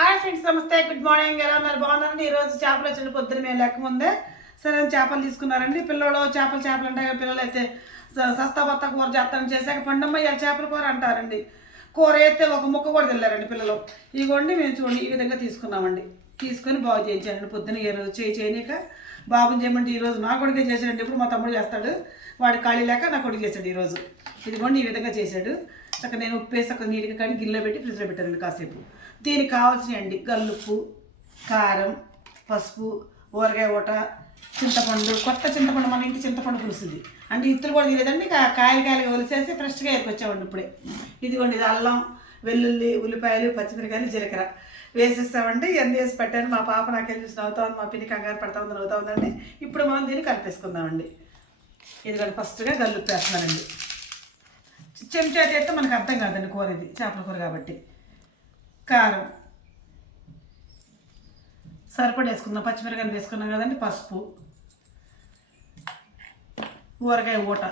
Hi friends, నమస్తే, good morning. ఎలా ఉన్నారు? బాగున్నారండి. ఈరోజు చేపలు వచ్చిన పొద్దున మేము లెక్క ముందే సరే చేపలు తీసుకున్నారండి. పిల్లలు చేపలు అంటారు. పిల్లలు అయితే సస్తా బత్త కూర చేస్తాను చేశాక పండమ్మ ఇలా చేపల కూర అంటారండి. కూర అయితే ఒక ముక్క కూడా తిన్నారండి పిల్లలు. ఇగోండి మేము చూడండి ఈ విధంగా తీసుకున్నామండి. తీసుకొని బాగు చేయించానండి. పొద్దున ఈ రోజు చేయనిక బాబుని చేయమంటే ఈరోజు నా కొడుకే చేశాడండి. ఇప్పుడు మా తమ్ముడు చేస్తాడు. వాడి ఖాళీ లేక నా కొడుకు చేశాడు ఈరోజు. ఇదిగోండి ఈ విధంగా చేశాడు. చక్కగా నేను ఉప్పు వేసి చక్కగా నీట్గా కానీ గిన్నెలో పెట్టి ఫ్రిడ్జ్లో పెట్టానండి కాసేపు. దీనికి కావాల్సినవి గల్లుప్పు, కారం, పసుపు, ఊరగాయ ఊట, చింతపండు, కొత్త చింతపండు, మన ఇంటి చింతపండు పులుసుది అంటే ఇత్తులు కూడా తీయలేదండి. కాయలుగా ఒలిసేసి ఫ్రెష్గా వేసుకొచ్చామండి ఇప్పుడే. ఇదిగోండి ఇది అల్లం, వెల్లుల్లి, ఉల్లిపాయలు, పచ్చిమిరకాయలు, జీలకర్ర వేసేస్తామండి. ఎంత వేసి పెట్టాను. మా పాప నాకేం చూసి నవ్వుతా ఉంది, మా పిన్ని కంగారు పడతా ఉంది, నవ్వుతా ఉందండి. ఇప్పుడు మనం దీన్ని కలిపేసుకుందామండి. ఇదిగోండి ఫస్ట్గా గల్లుప్పు వేస్తున్నానండి. చెంచా అయితే మనకు అర్థం కాదండి కూర, ఇది చేపల కూర కాబట్టి. కారం సరిపడి వేసుకుందాం. పచ్చిమిరకాయలు వేసుకున్నాం కదండి. పసుపు, ఊరగాయ ఊట,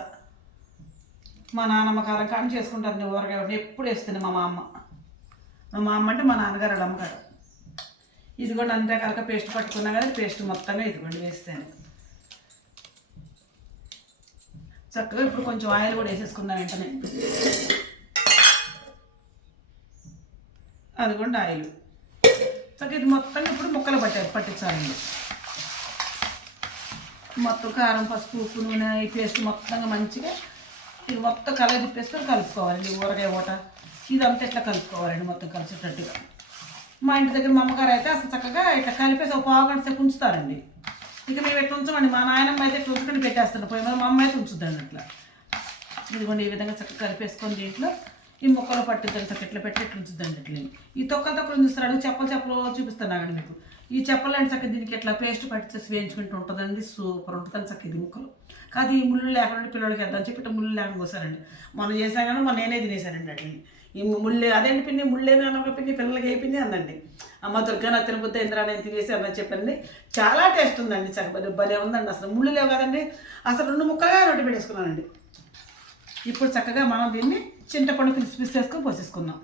మా నాన్నమ్మ కారం కానీ చేసుకుంటారండి. ఊరగాయ ఊట ఎప్పుడు వేస్తుంది మా అమ్మ అంటే మా నాన్నగారు అమ్మగారు. ఇది కూడా అంతే కనుక పేస్ట్ పట్టుకున్నా కదా, పేస్ట్ మొత్తంగా ఇదిగోండి వేస్తాను చక్కగా. ఇప్పుడు కొంచెం ఆయిల్ కూడా వేసేసుకుందాం వెంటనే. అదిగోండి ఆయిల్ చక్కగా. ఇది మొత్తంగా ఇప్పుడు ముక్కలు పట్టించాలండి. మొత్తం కారం, పసుపు, ఉప్పు, నూనె, ఈ పేస్ట్ మొత్తంగా మంచిగా ఇది మొత్తం కలర్ తిప్పేసుకొని కలుపుకోవాలండి. ఊరగాయ ఊట ఇదంతా ఇట్లా కలుపుకోవాలండి మొత్తం కలిసేటట్టుగా. మా ఇంటి దగ్గర మా అమ్మగారు అయితే అసలు చక్కగా ఇట్లా కలిపేసి ఒక పావు గంట సేపు ఉంచుతారండి. ఇక మేము ఎట్లా ఉంచమండి, మా నాయనమ్మ అయితే ఇట్లా ఉంచుకొని పెట్టేస్తాను పోయి, మా అమ్మ అయితే ఉంచుద్దండి అట్లా. ఇదిగోండి ఈ విధంగా చక్కగా కలిపేసుకొని దీంట్లో ఈ ముక్కలు పట్టిద్దాం. చక్క ఇట్లా పెట్టి ఇట్లా ఉంచుద్దండి. ఇట్లా ఈ తొక్కలు చూస్తాడు. చెప్పలు చూపిస్తాను అక్కడ మీకు. ఈ చెప్పలండి చక్క దీనికి ఇట్లా పేస్ట్ పట్టించేసి వేయించుకుంటూ ఉంటుందండి. సూపర్ ఉంటుంది చక్క ఇది ముక్కలు. కాదు ఈ ముళ్ళు లేకుండా పిల్లలకి వేద్దాం చెప్పి ఇట్లా ముళ్ళు లేకుండా కోసారండి. మనం చేసాగానే మన నేనే తినేసానండి అట్లా. ఈ ముళ్ళే అదేంటి పిన్ని ముళ్ళేనా ఒక పిన్ని పిల్లలకి ఏ పిన్ని అందండి. అమ్మ దుర్గా నా తినబుద్ది ఇంద్రా నేను తినేసి అన్నది చెప్పండి. చాలా టేస్ట్ ఉందండి. చక్క భలే ఉందండి. అసలు ముళ్ళు లేవు కదండి. అసలు 2 ముక్కలుగా రొట్టె పెట్టేసుకున్నానండి. ఇప్పుడు చక్కగా మనం దీన్ని చింతపండు పిసి వేసుకొని పోసేసుకుందాం.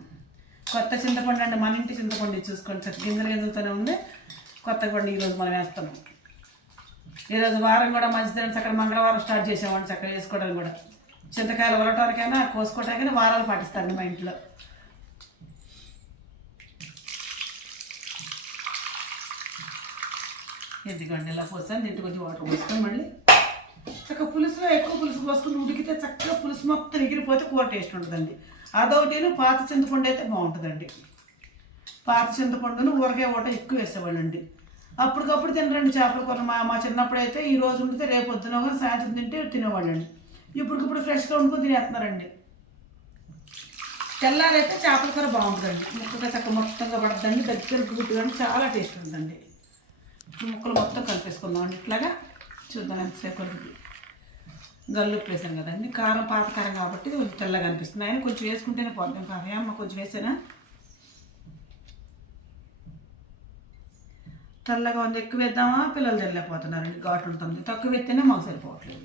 కొత్త చింతపండు అంటే మన ఇంటి చింతపండు చూసుకోండి. చక్క గింజలతోనే ఉంది. కొత్త పండు ఈరోజు మనం వేస్తాము. ఈరోజు వారం కూడా మంచిదని చక్కగా మంగళవారం స్టార్ట్ చేసామండి. చక్కగా వేసుకోవడానికి కూడా చింతకాయలు వలటానికైనా కోసుకోవటానికైనా వారాలు పాటిస్తారండి మా ఇంట్లో. ఎదిగండి ఇలా పోసాను. దీంట్లో కొంచెం వాటర్ పోసుకొని మళ్ళీ చక్కగా పులుసులో ఎక్కువ పులుసు పోసుకుని ఉడికితే చక్కగా పులుసు మొత్తం ఎగిరిపోతే కూర టేస్ట్ ఉంటుందండి. అదొకటి పాత చింతపండు అయితే బాగుంటుందండి. పాత చింతపండును ఊరగాయ ఊట ఎక్కువ వేసేవాళ్ళండి. అప్పటికప్పుడు తినరండి చేపల కూర. మా చిన్నప్పుడు అయితే ఈ రోజు ఉండితే రేపు పొద్దున కానీ సాయంత్రం తింటే తినేవాళ్ళండి. ఇప్పటికిప్పుడు ఫ్రెష్గా వండుకొని తినేస్తున్నారండి. తెల్లారైతే చేపల కూర బాగుంటుందండి. ముక్కగా చక్క మొత్తంగా పడుతుందండి. దగ్గర గుడ్డు కానీ చాలా టేస్ట్ ఉంటుందండి. ముక్కలు మొత్తం కలిపేసుకుందామండి. ఇట్లాగా చూద్దాం ఎంతసేపు. గల్లుప్పు వేసాను కదండి. కారం పాత కారం కాబట్టి కొంచెం తెల్లగా అనిపిస్తుంది. ఆయన కొంచెం వేసుకుంటేనే పోతాం. కారం అమ్మ కొంచెం వేసానా తెల్లగా ఉంది. ఎక్కువ వేద్దామా పిల్లలు తెల్లపోతున్నారండి. ఘాటు ఉంటుంది. తక్కువ వేస్తేనే మాకు సరిపోవట్లేదు.